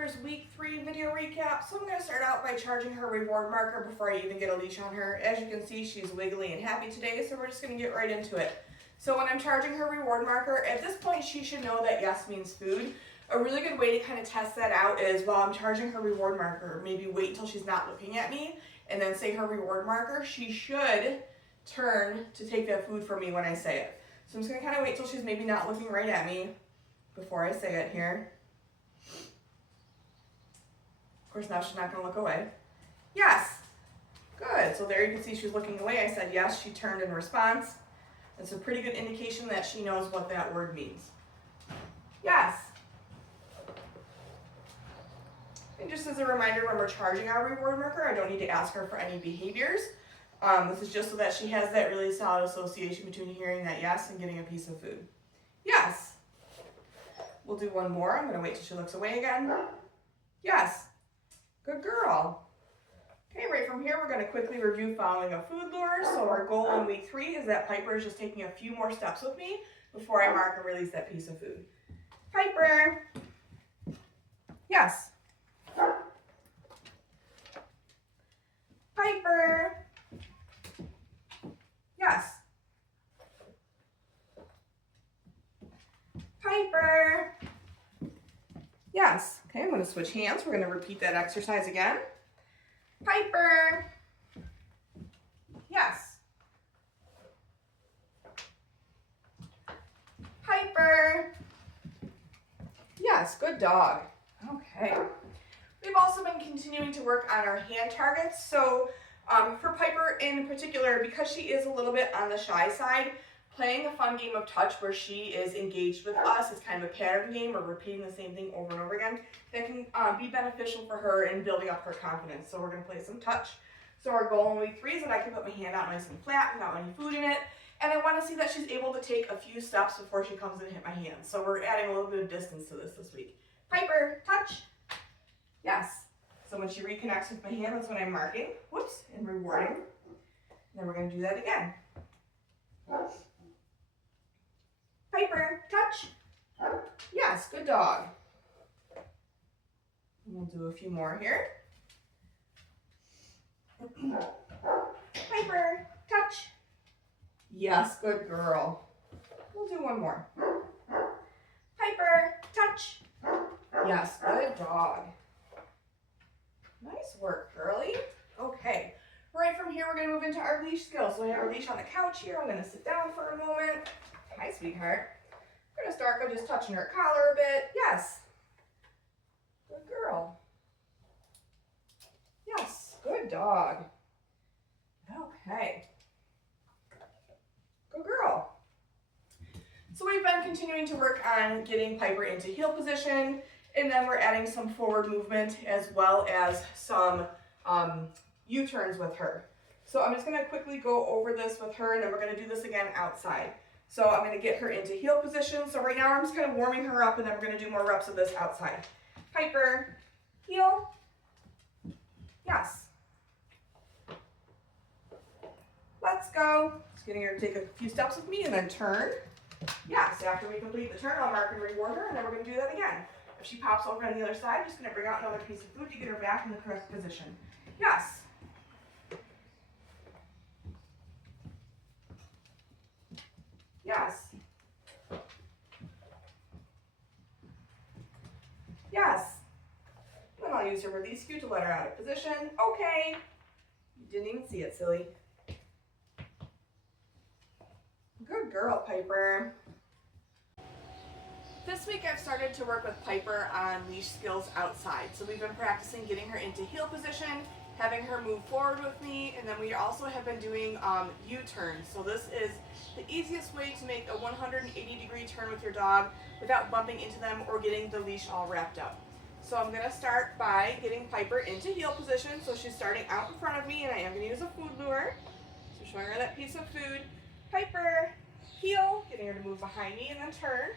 Piper's week 3 video recap. So I'm going to start out by charging her reward marker before I even get a leash on her. As you can see, she's wiggly and happy today, so we're just going to get right into it. So when I'm charging her reward marker, at this point she should know that yes means food. A really good way to kind of test that out is while I'm charging her reward marker, maybe wait until she's not looking at me and then say her reward marker. She should turn to take that food from me when I say it. So I'm just going to kind of wait till she's maybe not looking right at me before I say it here. Of course, now she's not going to look away. Yes. Good. So there you can see she's looking away. I said yes. She turned in response. That's a pretty good indication that she knows what that word means. Yes. And just as a reminder, when we're charging our reward marker, I don't need to ask her for any behaviors. This is just so that she has that really solid association between hearing that yes and getting a piece of food. Yes. We'll do one more. I'm going to wait till she looks away again. Yes. Good girl. Okay, right from here, we're going to quickly review following a food lure. So our goal in week 3 is that Piper is just taking a few more steps with me before I mark and release that piece of food. Piper. Yes. Piper. Yes. Piper. Yes. Okay, I'm going to switch hands. We're going to repeat that exercise again. Piper. Yes. Piper. Yes, good dog. Okay. We've also been continuing to work on our hand targets. So for Piper in particular, because she is a little bit on the shy side, playing a fun game of touch where she is engaged with us, it's kind of a pattern game or repeating the same thing over and over again, that can be beneficial for her in building up her confidence. So we're going to play some touch. So our goal in week 3 is that I can put my hand out nice and flat without any food in it. And I want to see that she's able to take a few steps before she comes in and hit my hand. So we're adding a little bit of distance to this week. Piper, touch. Yes. So when she reconnects with my hand, that's when I'm marking, whoops, and rewarding. And then we're going to do that again. Piper, touch. Yes, good dog. And we'll do a few more here. Piper, touch. Yes, good girl. We'll do one more. Piper, touch. Yes, good dog. Nice work, girlie. Okay, right from here, we're going to move into our leash skills. So I have a leash on the couch here. I'm going to sit down for a moment. Hi, sweetheart. I'm going to start by just touching her collar a bit. Yes. Good girl. Yes, good dog. Okay. Good girl. So we've been continuing to work on getting Piper into heel position, and then we're adding some forward movement as well as some U-turns with her. So I'm just going to quickly go over this with her, and then we're going to do this again outside. So I'm going to get her into heel position. So right now I'm just kind of warming her up, and then we're going to do more reps of this outside. Piper, heel. Yes. Let's go. Just getting her to take a few steps with me and then turn. Yes, after we complete the turn, I'll mark and reward her, and then we're going to do that again. If she pops over on the other side, I'm just going to bring out another piece of food to get her back in the correct position. Yes. Yes. Yes. Then I'll use her release cue to let her out of position. Okay. You didn't even see it, silly. Good girl, Piper. This week I've started to work with Piper on leash skills outside. So we've been practicing getting her into heel position, having her move forward with me, and then we also have been doing U-turns. So this is the easiest way to make a 180-degree turn with your dog without bumping into them or getting the leash all wrapped up. So I'm going to start by getting Piper into heel position. So she's starting out in front of me, and I am going to use a food lure. So showing her that piece of food. Piper, heel, getting her to move behind me and then turn.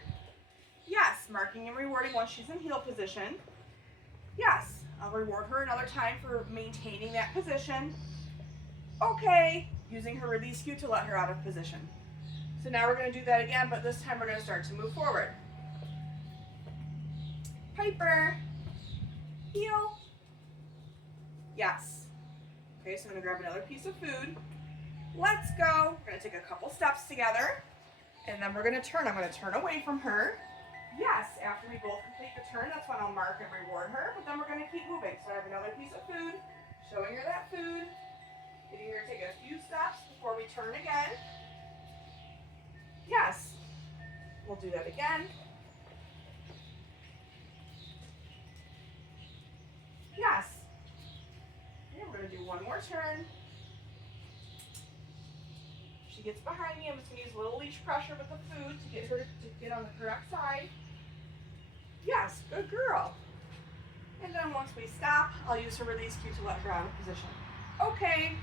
Yes, marking and rewarding once she's in heel position. Yes, I'll reward her another time for maintaining that position. Okay, using her release cue to let her out of position. So now we're going to do that again, but this time we're going to start to move forward. Piper, heel. Yes. Okay, so I'm gonna grab another piece of food. Let's go. We're gonna take a couple steps together, and then we're gonna turn. I'm gonna turn away from her. Yes, after we both complete the turn, that's when I'll mark and reward her, but then we're gonna keep moving. So I have another piece of food, showing her that food, getting her to take a few steps before we turn again. Yes, we'll do that again. Yes. Okay, we're gonna do one more turn. She gets behind me. I'm just gonna use a little leash pressure with the food to get her to get on the correct side. Yes, good girl. And then once we stop, I'll use her release cue to let her out of position. Okay.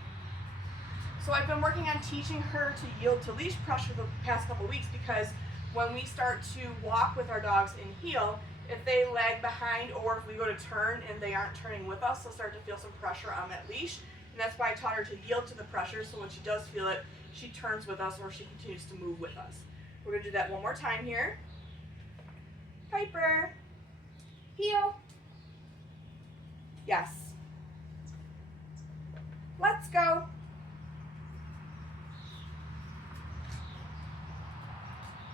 So I've been working on teaching her to yield to leash pressure the past couple weeks, because when we start to walk with our dogs in heel, if they lag behind or if we go to turn and they aren't turning with us, they'll start to feel some pressure on that leash. And that's why I taught her to yield to the pressure, so when she does feel it, she turns with us or she continues to move with us. We're gonna do that one more time here. Piper, heel. Yes. Let's go.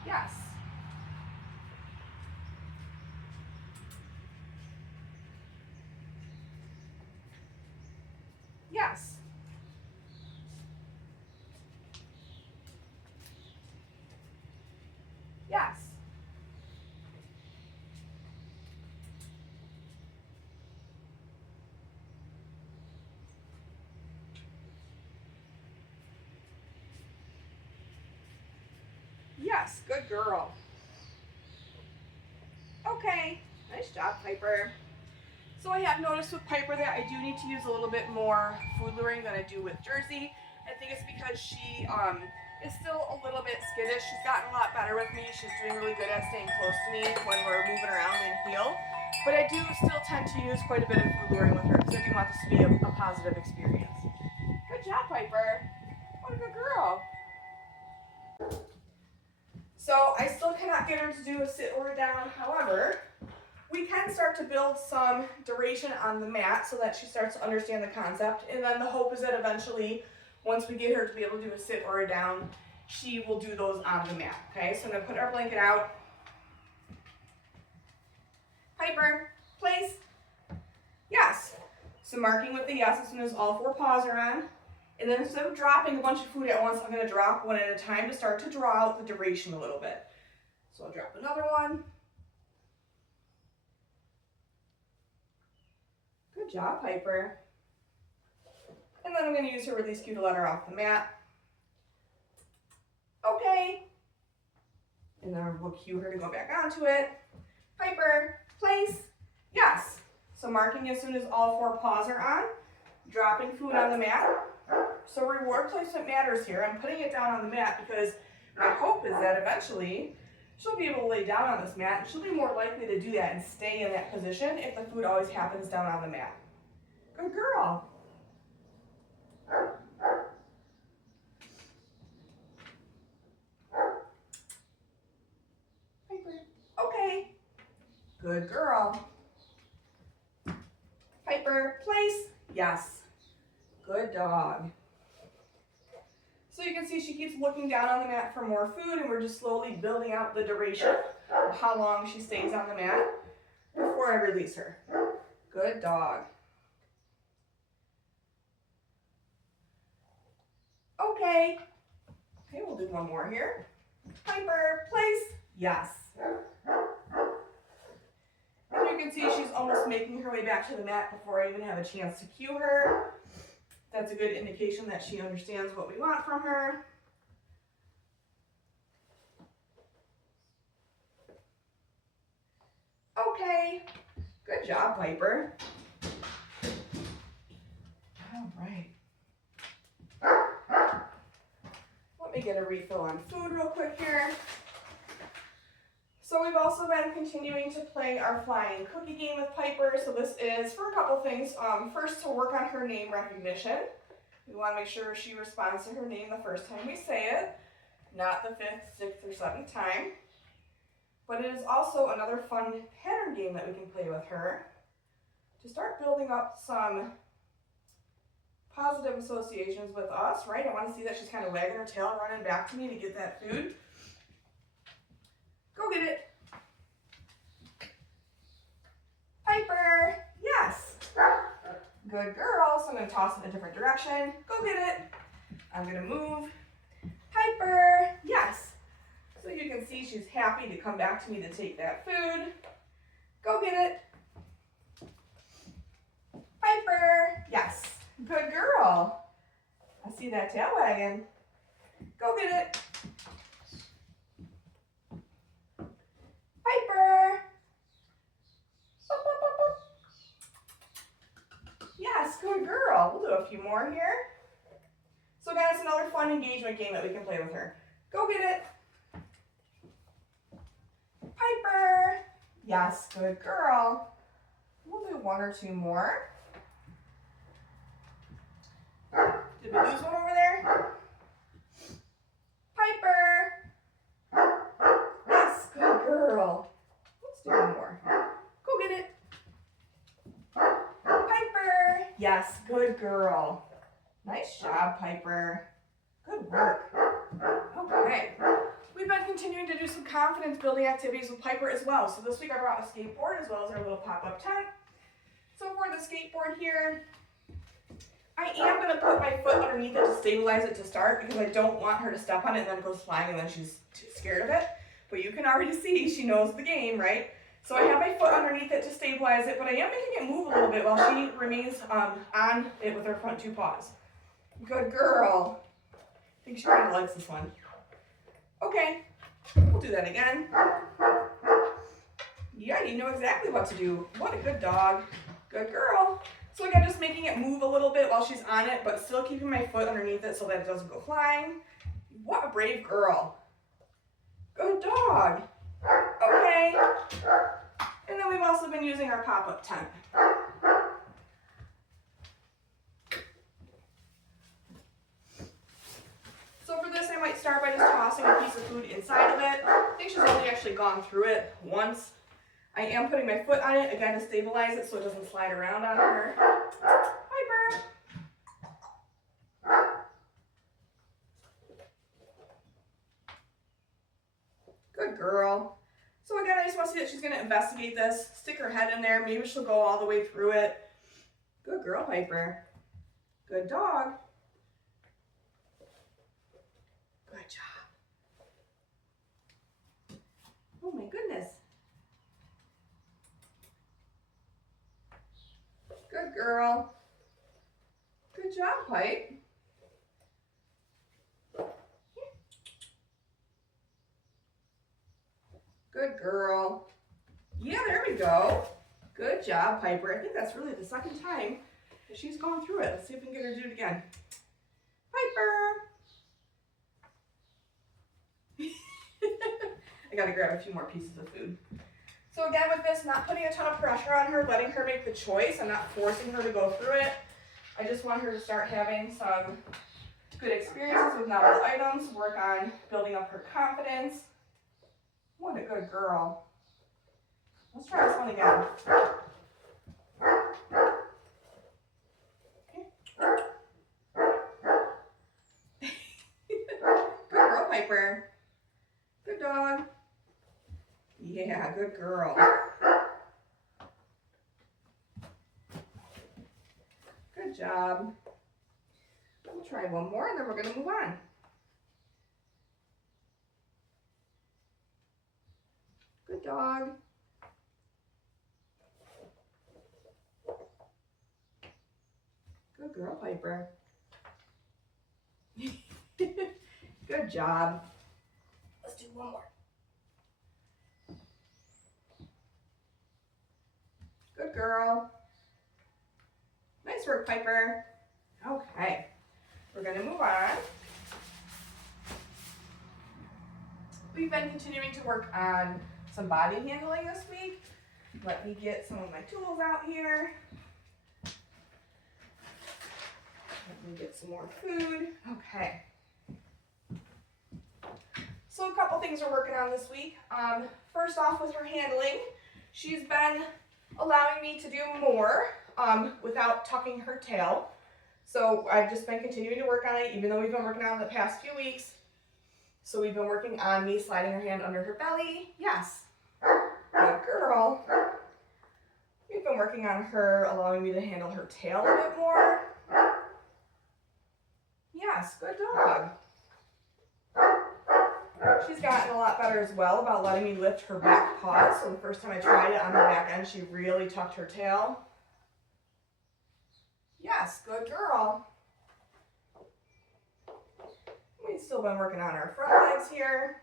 Yes. Yes. Yes. Yes, good girl. Okay, nice job, Piper. So I have noticed with Piper that I do need to use a little bit more food luring than I do with Jersey. I think it's because she is still a little bit skittish. She's gotten a lot better with me. She's doing really good at staying close to me when we're moving around in heel. But I do still tend to use quite a bit of food luring with her because I do want this to be a positive experience. Good job, Piper. What a good girl. So I still cannot get her to do a sit or a down. However, we can start to build some duration on the mat so that she starts to understand the concept. And then the hope is that eventually, once we get her to be able to do a sit or a down, she will do those on the mat. Okay, so I'm gonna put our blanket out. Piper, place. Yes. So marking with the yes as soon as all four paws are on. And then instead of dropping a bunch of food at once, I'm gonna drop one at a time to start to draw out the duration a little bit. So I'll drop another one. Good job, Piper. And then I'm going to use her release cue to let her off the mat. Okay. And then we'll cue her to go back onto it. Piper, place. Yes. So marking as soon as all four paws are on, dropping food on the mat. So reward placement matters here. I'm putting it down on the mat because my hope is that eventually she'll be able to lay down on this mat, and she'll be more likely to do that and stay in that position if the food always happens down on the mat. Good girl. Piper. Okay. Good girl. Piper, place. Yes. Good dog. So you can see she keeps looking down on the mat for more food, and we're just slowly building out the duration of how long she stays on the mat before I release her. Good dog. Okay. Okay, we'll do one more here. Piper, place. Yes. And you can see she's almost making her way back to the mat before I even have a chance to cue her. That's a good indication that she understands what we want from her. Okay. Good job, Piper. All right. Let me get a refill on food real quick here. So we've also been continuing to play our flying cookie game with Piper. So this is for a couple things. First, to work on her name recognition. We want to make sure she responds to her name the first time we say it, not the 5th, 6th, or 7th time. But it is also another fun pattern game that we can play with her to start building up some positive associations with us, right? I want to see that she's kind of wagging her tail, running back to me to get that food. Go get it. Piper, yes. Good girl. So I'm going to toss it in a different direction. Go get it. I'm going to move. Piper, yes. So you can see she's happy to come back to me to take that food. Go get it. Piper, yes. Good girl. I see that tail wagging. Go get it. Piper. Boop, boop, boop, boop. Yes, good girl. We'll do a few more here. So again, it's another fun engagement game that we can play with her. Go get it. Piper. Yes, good girl. We'll do one or two more. Did we lose one over there? Piper. Yes, good girl. Let's do one more. Go get it. Piper. Yes, good girl. Nice job, Piper. Good work. Okay. We've been continuing to do some confidence building activities with Piper as well. So this week I brought a skateboard as well as our little pop-up tent. So for the skateboard here, I am going to put my foot underneath it to stabilize it to start because I don't want her to step on it and then it goes flying and then she's too scared of it. But you can already see she knows the game, right? So I have my foot underneath it to stabilize it, but I am making it move a little bit while she remains on it with her front two paws. Good girl. I think she kind of likes this one. Okay, we'll do that again. Yeah, you know exactly what to do. What a good dog. Good girl. So again, just making it move a little bit while she's on it, but still keeping my foot underneath it so that it doesn't go flying. What a brave girl. Good dog. Okay. And then we've also been using our pop-up tent. So for this, I might start by just tossing a piece of food inside of it. I think she's only actually gone through it once. I am putting my foot on it, again, to stabilize it so it doesn't slide around on her. Piper. Good girl. So again, I just want to see that she's going to investigate this, stick her head in there. Maybe she'll go all the way through it. Good girl, Piper. Good dog. Good job. Oh my goodness. Good girl. Good job, Pipe. Good girl. Yeah, there we go. Good job, Piper. I think that's really the second time that she's gone through it. Let's see if we can get her to do it again. Piper. I gotta grab a few more pieces of food. So again, with this, not putting a ton of pressure on her, letting her make the choice. I'm not forcing her to go through it. I just want her to start having some good experiences with novel items, work on building up her confidence. What a good girl. Let's try this one again. Good girl, Piper. Good dog. Yeah, good girl. Good job. We'll try one more and then we're going to move on. Good dog. Good girl, Piper. Good job. Let's do one more. Good girl. Nice work, Piper. Okay, we're going to move on. We've been continuing to work on some body handling this week. Let me get some of my tools out here. Let me get some more food. Okay. So a couple things we're working on this week. First off, with her handling, she's been allowing me to do more without tucking her tail. So I've just been continuing to work on it, even though we've been working on it the past few weeks. So we've been working on me sliding her hand under her belly. Yes, good girl. We've been working on her allowing me to handle her tail a bit more. Yes, good dog. She's gotten a lot better as well about letting me lift her back paws. So the first time I tried it on her back end, she really tucked her tail. Yes, good girl. We've still been working on our front legs here.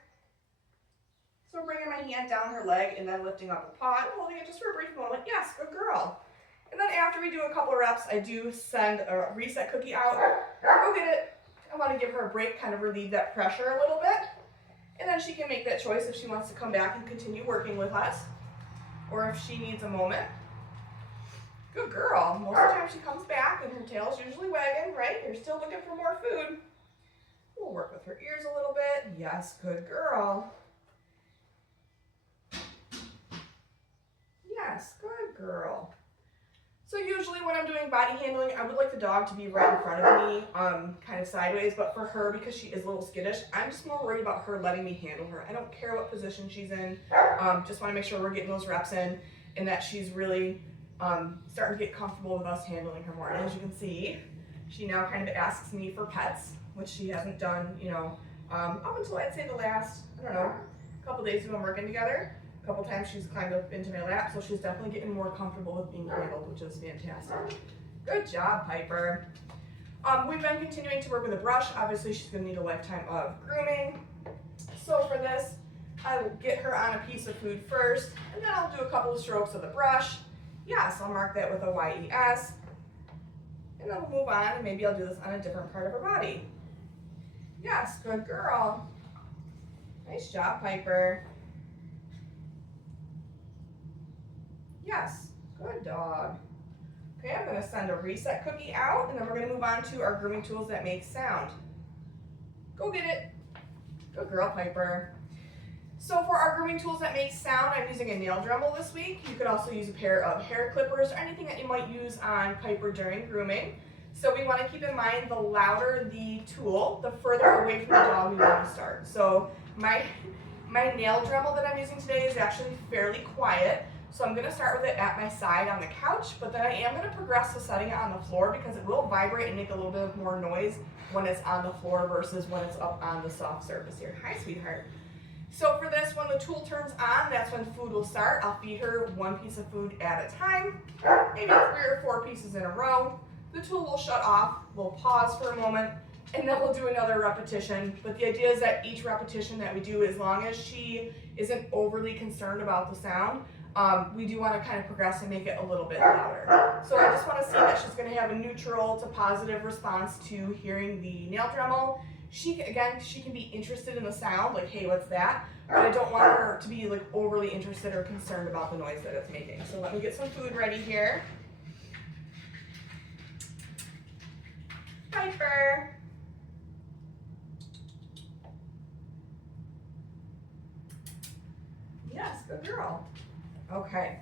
So we're bringing my hand down her leg and then lifting up the paw and holding it just for a brief moment. Yes, good girl. And then after we do a couple of reps, I do send a reset cookie out. Go get it. I want to give her a break, kind of relieve that pressure a little bit. And then she can make that choice if she wants to come back and continue working with us, or if she needs a moment. Good girl. Most of the time she comes back and her tail's usually wagging, right? You're still looking for more food. We'll work with her ears a little bit. Yes, good girl. Yes, good girl. So usually when I'm doing body handling, I would like the dog to be right in front of me, kind of sideways, but for her, because she is a little skittish, I'm just more worried about her letting me handle her. I don't care what position she's in, just want to make sure we're getting those reps in and that she's really starting to get comfortable with us handling her more. And as you can see, she now kind of asks me for pets, which she hasn't done, you know, up until I'd say the last, I don't know, couple days we've been working together. A couple times she's climbed up into my lap, so she's definitely getting more comfortable with being handled, which is fantastic. Good job, Piper. We've been continuing to work with a brush. Obviously, she's going to need a lifetime of grooming. So for this, I will get her on a piece of food first, and then I'll do a couple of strokes of the brush. Yes, I'll mark that with a YES. And then we'll move on, and maybe I'll do this on a different part of her body. Yes, good girl. Nice job, Piper. Yes, good dog. Okay, I'm going to send a reset cookie out, and then we're going to move on to our grooming tools that make sound. Go get it. Good girl, Piper. So for our grooming tools that make sound, I'm using a nail Dremel this week. You could also use a pair of hair clippers or anything that you might use on Piper during grooming. So we want to keep in mind the louder the tool, the further away from the dog we want to start. So my nail Dremel that I'm using today is actually fairly quiet. So I'm going to start with it at my side on the couch, but then I am going to progress to setting it on the floor because it will vibrate and make a little bit more noise when it's on the floor versus when it's up on the soft surface here. Hi, sweetheart. So for this, when the tool turns on, that's when food will start. I'll feed her one piece of food at a time, maybe 3 or 4 pieces in a row. The tool will shut off, we'll pause for a moment, and then we'll do another repetition. But the idea is that each repetition that we do, as long as she isn't overly concerned about the sound, we do want to kind of progress and make it a little bit louder. So I just want to see that she's going to have a neutral to positive response to hearing the nail Dremel. She can be interested in the sound, like, hey, what's that? But I don't want her to be like overly interested or concerned about the noise that it's making. So let me get some food ready here. Piper. Yes, good girl. Okay,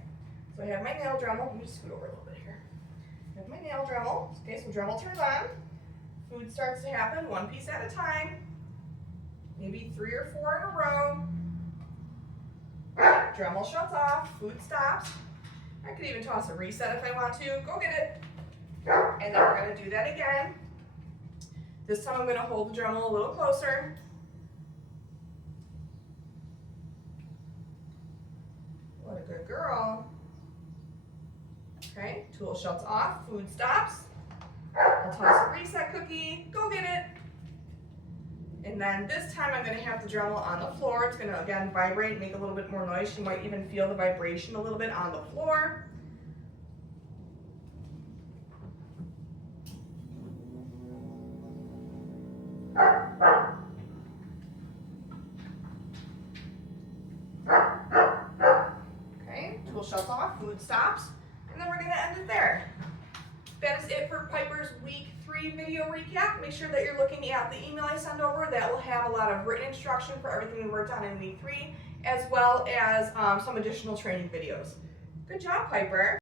so I have my nail Dremel. Let me just scoot over a little bit here. I have my nail Dremel. Okay, so Dremel turns on. Food starts to happen, one piece at a time. Maybe 3 or 4 in a row. Dremel shuts off, food stops. I could even toss a reset if I want to. Go get it. And then we're going to do that again. This time I'm going to hold the Dremel a little closer. What a good girl. Okay, tool shuts off, food stops. I'll toss a reset cookie, go get it. And then this time I'm going to have the Dremel on the floor. It's going to, again, vibrate, make a little bit more noise. You might even feel the vibration a little bit on the floor. Okay, tool shuts off, food stops, and then we're going to end it there. That is it for Piper's week 3 video recap. Make sure that you're looking at the email I send over. That will have a lot of written instruction for everything we worked on in week 3, as well as some additional training videos. Good job, Piper.